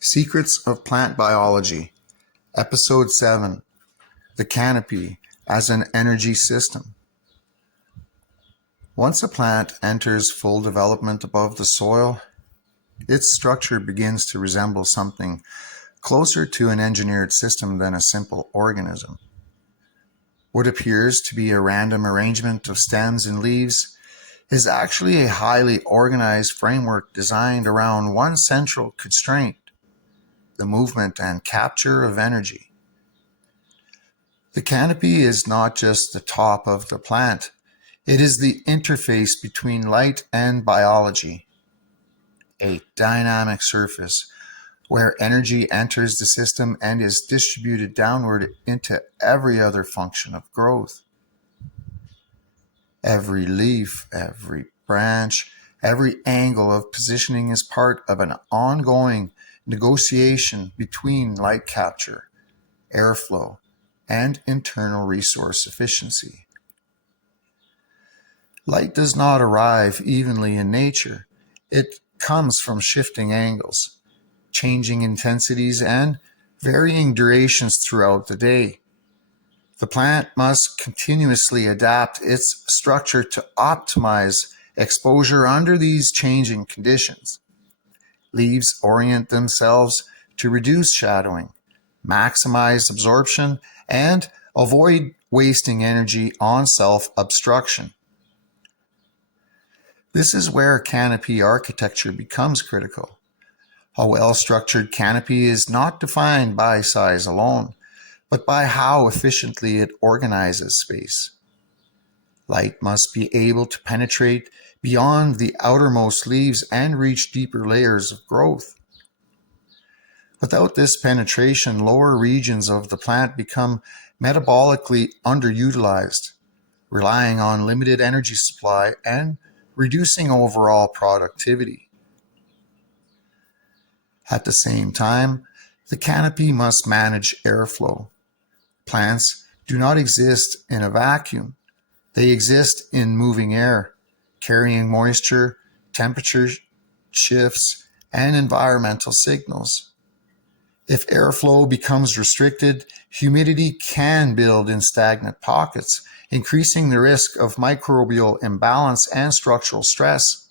Secrets of Plant Biology, Episode 7, The Canopy as an Energy System. Once a plant enters full development above the soil, its structure begins to resemble something closer to an engineered system than a simple organism. What appears to be a random arrangement of stems and leaves is actually a highly organized framework designed around one central constraint: the movement and capture of energy. The canopy is not just the top of the plant, it is the interface between light and biology, a dynamic surface where energy enters the system and is distributed downward into every other function of growth. Every leaf, every branch, every angle of positioning is part of an ongoing negotiation between light capture, airflow, and internal resource efficiency. Light does not arrive evenly in nature. It comes from shifting angles, changing intensities, and varying durations throughout the day. The plant must continuously adapt its structure to optimize exposure under these changing conditions. Leaves orient themselves to reduce shadowing, maximize absorption, and avoid wasting energy on self-obstruction. This is where canopy architecture becomes critical. A well-structured canopy is not defined by size alone, but by how efficiently it organizes space. Light must be able to penetrate beyond the outermost leaves and reach deeper layers of growth. Without this penetration, lower regions of the plant become metabolically underutilized, relying on limited energy supply and reducing overall productivity. At the same time, the canopy must manage airflow. Plants do not exist in a vacuum. They exist in moving air, carrying moisture, temperature shifts, and environmental signals. If airflow becomes restricted, humidity can build in stagnant pockets, increasing the risk of microbial imbalance and structural stress.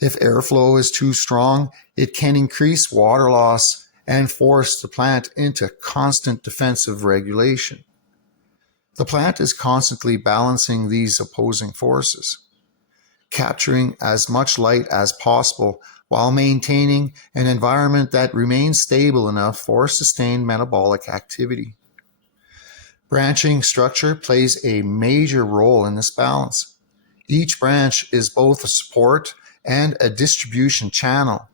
If airflow is too strong, it can increase water loss and force the plant into constant defensive regulation. The plant is constantly balancing these opposing forces, capturing as much light as possible while maintaining an environment that remains stable enough for sustained metabolic activity. Branching structure plays a major role in this balance. Each branch is both a support and a distribution channel.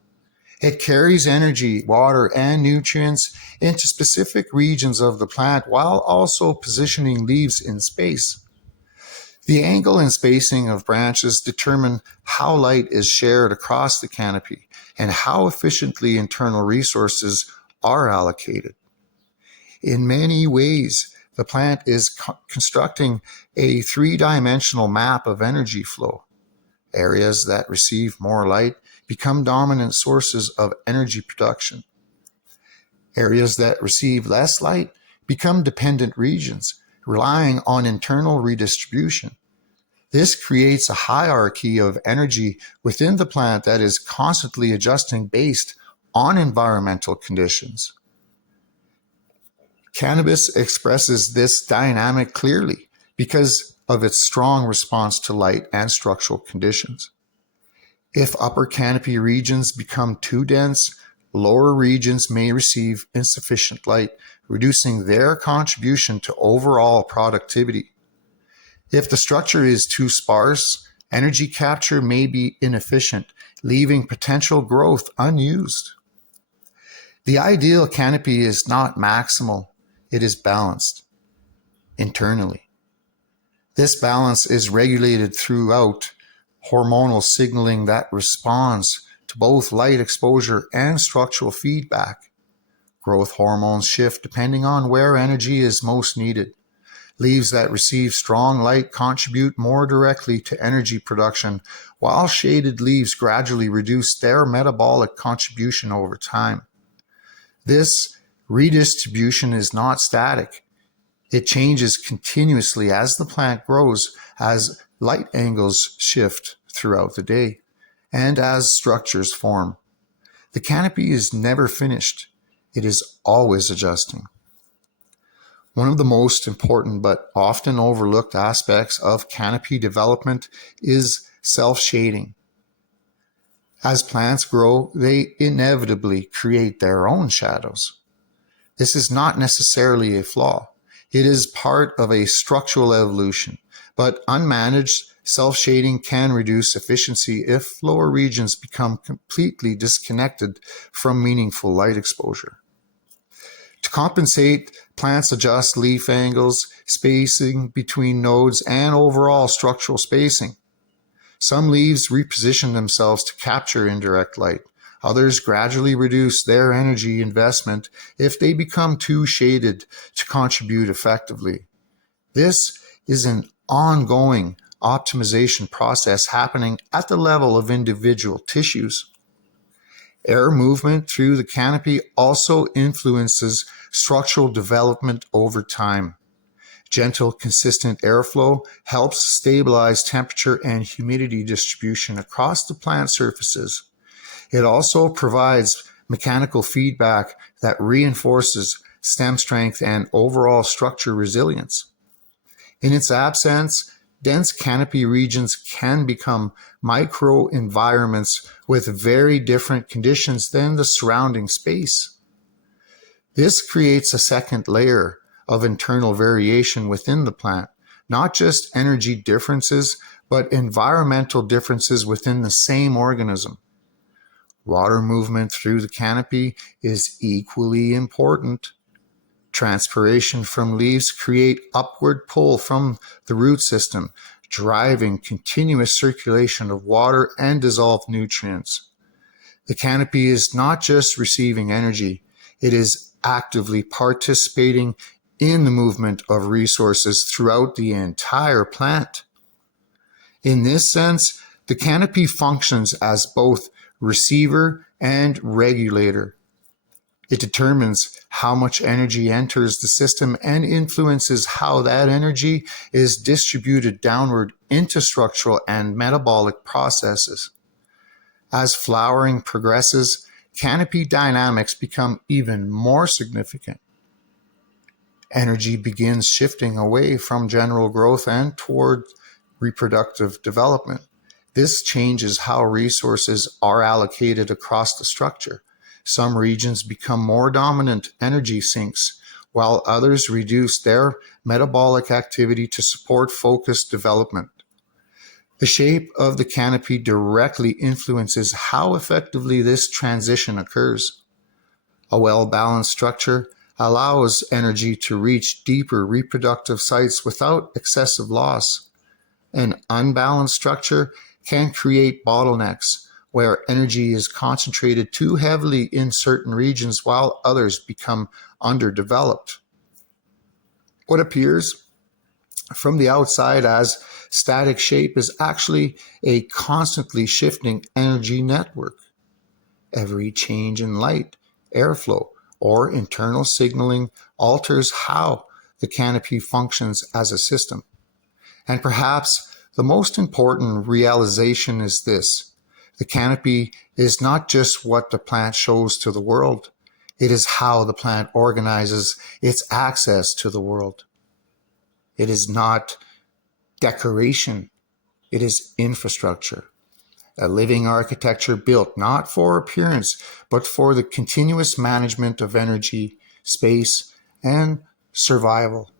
It carries energy, water, and nutrients into specific regions of the plant while also positioning leaves in space. The angle and spacing of branches determine how light is shared across the canopy and how efficiently internal resources are allocated. In many ways, the plant is constructing a three-dimensional map of energy flow. Areas that receive more light become dominant sources of energy production. Areas that receive less light become dependent regions, relying on internal redistribution. This creates a hierarchy of energy within the plant that is constantly adjusting based on environmental conditions. Cannabis expresses this dynamic clearly because of its strong response to light and structural conditions. If upper canopy regions become too dense, lower regions may receive insufficient light, reducing their contribution to overall productivity. If the structure is too sparse, energy capture may be inefficient, leaving potential growth unused. The ideal canopy is not maximal, it is balanced internally. This balance is regulated throughout hormonal signaling that responds to both light exposure and structural feedback. Growth hormones shift depending on where energy is most needed. Leaves that receive strong light contribute more directly to energy production, while shaded leaves gradually reduce their metabolic contribution over time. This redistribution is not static. It changes continuously as the plant grows, as light angles shift throughout the day, and as structures form. The canopy is never finished. It is always adjusting. One of the most important but often overlooked aspects of canopy development is self-shading. As plants grow, they inevitably create their own shadows. This is not necessarily a flaw. It is part of a structural evolution, but unmanaged self-shading can reduce efficiency if lower regions become completely disconnected from meaningful light exposure. To compensate, plants adjust leaf angles, spacing between nodes, and overall structural spacing. Some leaves reposition themselves to capture indirect light. Others gradually reduce their energy investment if they become too shaded to contribute effectively. This is an ongoing optimization process happening at the level of individual tissues. Air movement through the canopy also influences structural development over time. Gentle, consistent airflow helps stabilize temperature and humidity distribution across the plant surfaces. It also provides mechanical feedback that reinforces stem strength and overall structure resilience. In its absence, dense canopy regions can become microenvironments with very different conditions than the surrounding space. This creates a second layer of internal variation within the plant, not just energy differences, but environmental differences within the same organism. Water movement through the canopy is equally important. Transpiration from leaves create upward pull from the root system, driving continuous circulation of water and dissolved nutrients. The canopy is not just receiving energy, it is actively participating in the movement of resources throughout the entire plant. In this sense, the canopy functions as both receiver and regulator. It determines how much energy enters the system and influences how that energy is distributed downward into structural and metabolic processes. As flowering progresses, canopy dynamics become even more significant. Energy begins shifting away from general growth and toward reproductive development. This changes how resources are allocated across the structure. Some regions become more dominant energy sinks, while others reduce their metabolic activity to support focused development. The shape of the canopy directly influences how effectively this transition occurs. A well-balanced structure allows energy to reach deeper reproductive sites without excessive loss. An unbalanced structure can create bottlenecks, where energy is concentrated too heavily in certain regions while others become underdeveloped. What appears from the outside as static shape is actually a constantly shifting energy network. Every change in light, airflow, or internal signaling alters how the canopy functions as a system. And perhaps the most important realization is this: the canopy is not just what the plant shows to the world, it is how the plant organizes its access to the world. It is not decoration, it is infrastructure. A living architecture built not for appearance, but for the continuous management of energy, space, and survival.